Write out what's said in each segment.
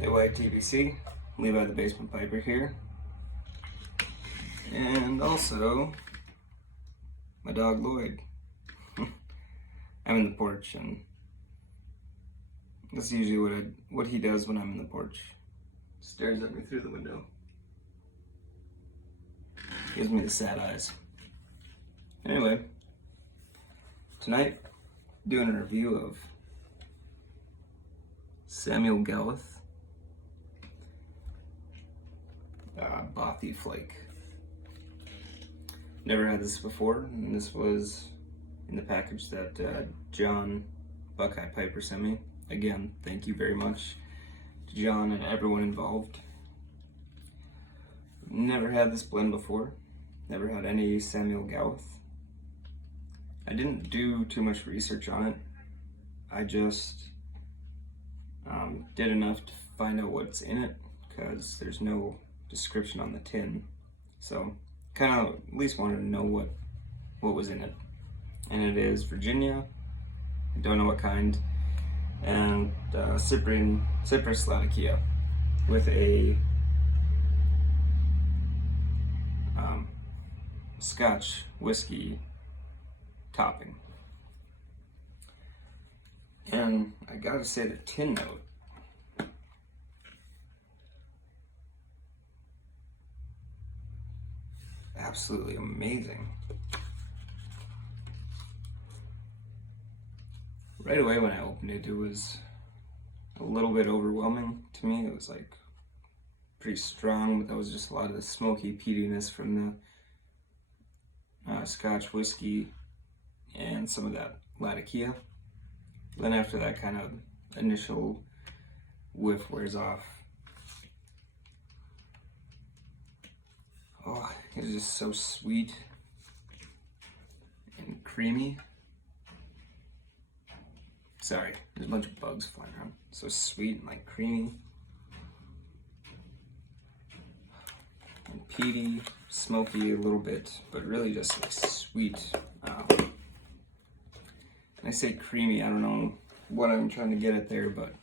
Hey YTPC, Levi the Basement Piper here. And also, my dog Lloyd. I'm in the porch and that's usually what he does when I'm in the porch. Stares at me through the window. Gives me the sad eyes. Anyway, tonight, doing a review of Samuel Gawith. Bothy Flake. Never had this before, and this was in the package that John Buckeye Piper sent me. Again, thank you very much to John and everyone involved. Never had this blend before. Never had any Samuel Gawith. I didn't do too much research on it. I just did enough to find out what's in it, because there's no description on the tin, so kind of at least wanted to know what was in it. And it is Virginia, I don't know what kind, and Cypress Latakia with a Scotch whiskey topping. And I gotta say, the tin note, absolutely amazing. Right away when I opened it, it was a little bit overwhelming to me. It was like pretty strong, but that was just a lot of the smoky peatiness from the Scotch whiskey and some of that Latakia. Then after that kind of initial whiff wears off, oh, it's just so sweet and creamy. Sorry, there's a bunch of bugs flying around. So sweet and like creamy. And peaty, smoky a little bit, but really just like sweet. And I say creamy, I don't know what I'm trying to get at there, but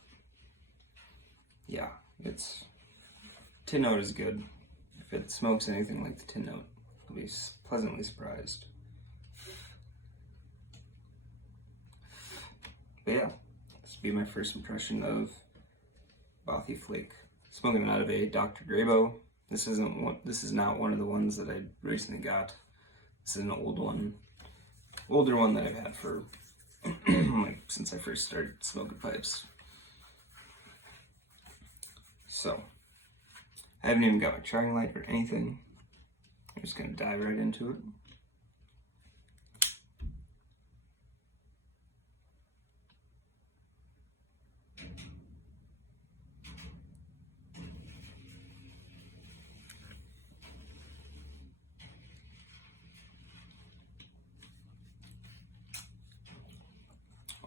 yeah, tin note is good. If it smokes anything like the tin note, I'll be pleasantly surprised. But yeah, this will be my first impression of Bothy Flake. Smoking out of a Dr. Grabo. This is not one of the ones that I recently got. This is an older one that I've had for like since I first started smoking pipes. So I haven't even got my charring light or anything. I'm just gonna dive right into it.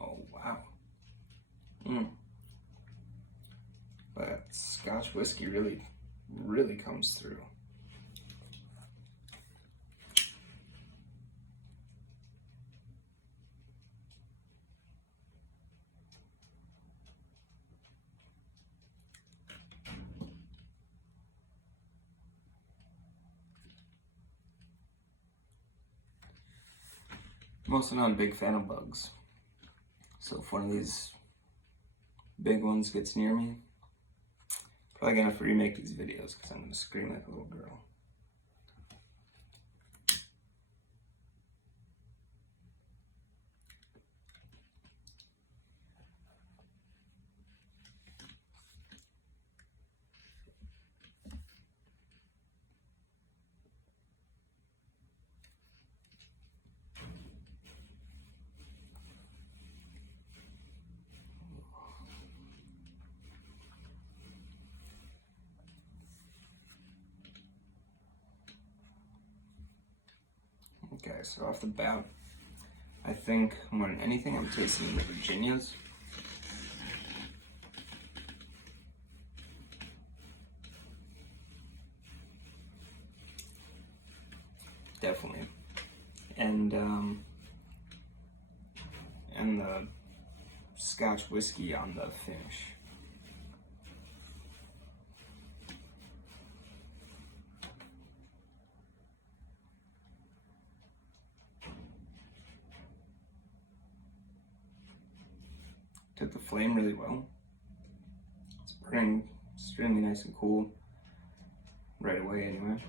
Oh wow. That Scotch whiskey really comes through. I'm also not a big fan of bugs, so if one of these big ones gets near me, probably gonna have to remake these videos because I'm gonna scream like a little girl. Okay, so off the bat, I think more than anything I'm tasting the Virginias. Definitely. And the Scotch whiskey on the finish. took the flame really well. It's burning extremely nice and cool right away anyway.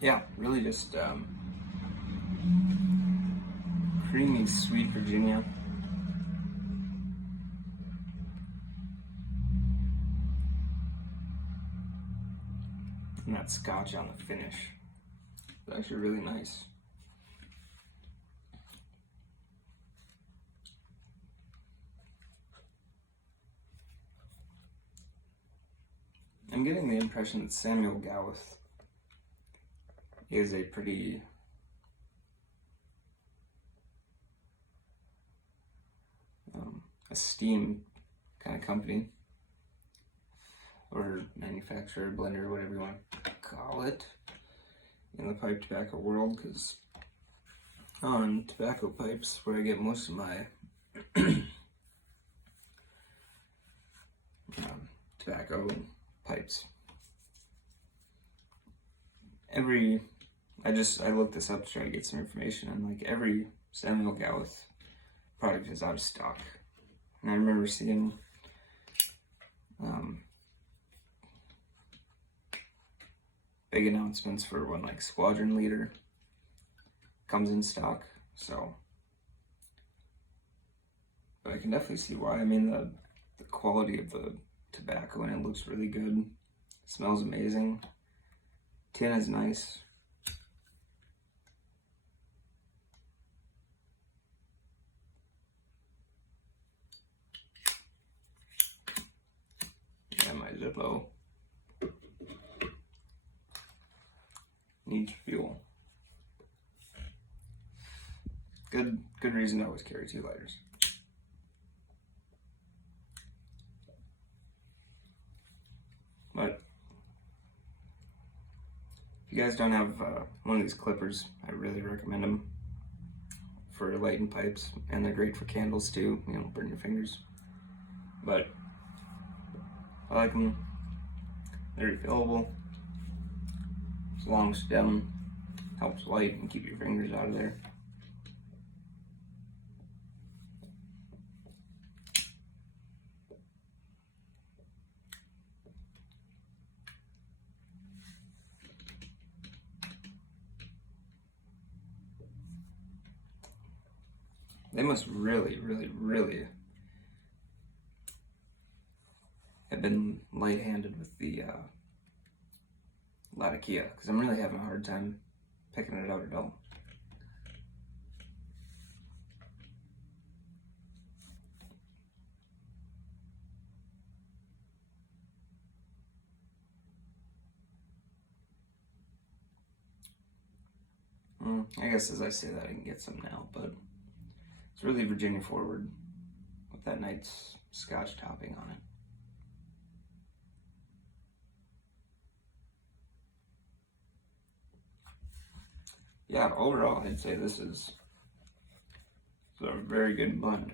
Yeah, really just creamy, sweet Virginia. And that Scotch on the finish. It's actually really nice. I'm getting the impression that Samuel Gawith is a pretty esteemed kind of company or manufacturer, blender, whatever you want to call it, in the pipe tobacco world, because on tobacco pipes, where I get most of my tobacco pipes, I looked this up to try to get some information, and like every Samuel Gawith product is out of stock. And I remember seeing big announcements for when like Squadron Leader comes in stock. So, but I can definitely see why. I mean, the quality of the tobacco, and it looks really good. It smells amazing. Tin is nice. Yeah, my Zippo needs fuel. Good reason to always carry 2 lighters. But if you guys don't have one of these clippers, I really recommend them for lighting pipes, and they're great for candles too. You know, burn your fingers. But I like them. They're refillable. It's a long stem, helps light and keep your fingers out of there. They must really have been light-handed with the Latakia, because I'm really having a hard time picking it out at all. I guess as I say that, I can get some now, but it's really Virginia forward with that nice Scotch topping on it. Yeah, overall, I'd say this is a very good blend.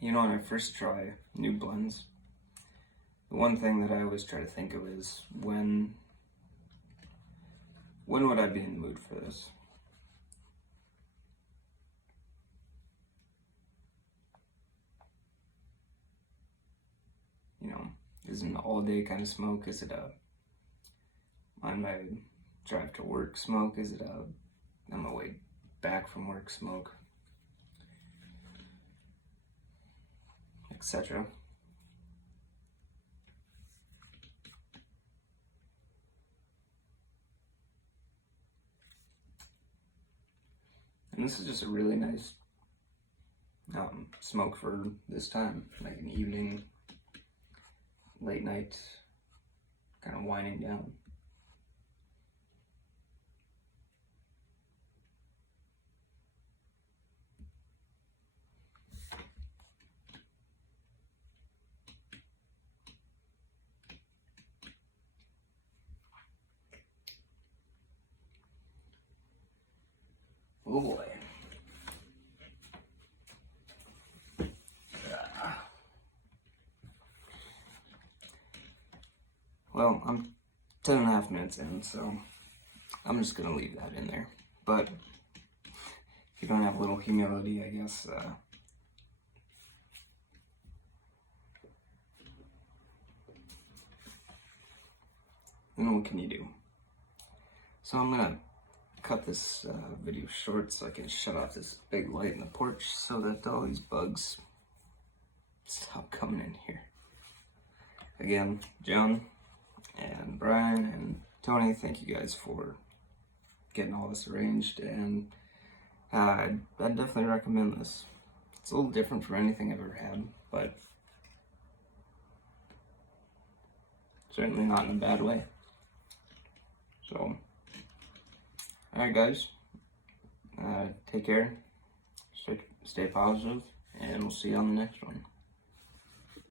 You know, when I first try new blends, the one thing that I always try to think of is when would I be in the mood for this? You know, is it an all-day kind of smoke? Is it on my drive to work smoke? Is it on my way back from work smoke? Etc. And this is just a really nice smoke for this time, like an evening, late night, kind of winding down. Oh boy. Well, I'm 10.5 minutes in, so I'm just gonna leave that in there. But if you don't have a little humility, I guess, then what can you do? So I'm gonna cut this video short so I can shut off this big light in the porch so that all these bugs stop coming in here. Again, John and Brian and Tony, thank you guys for getting all this arranged, and I'd definitely recommend this. It's a little different from anything I've ever had, but certainly not in a bad way. So, alright guys, take care, stay positive, and we'll see you on the next one.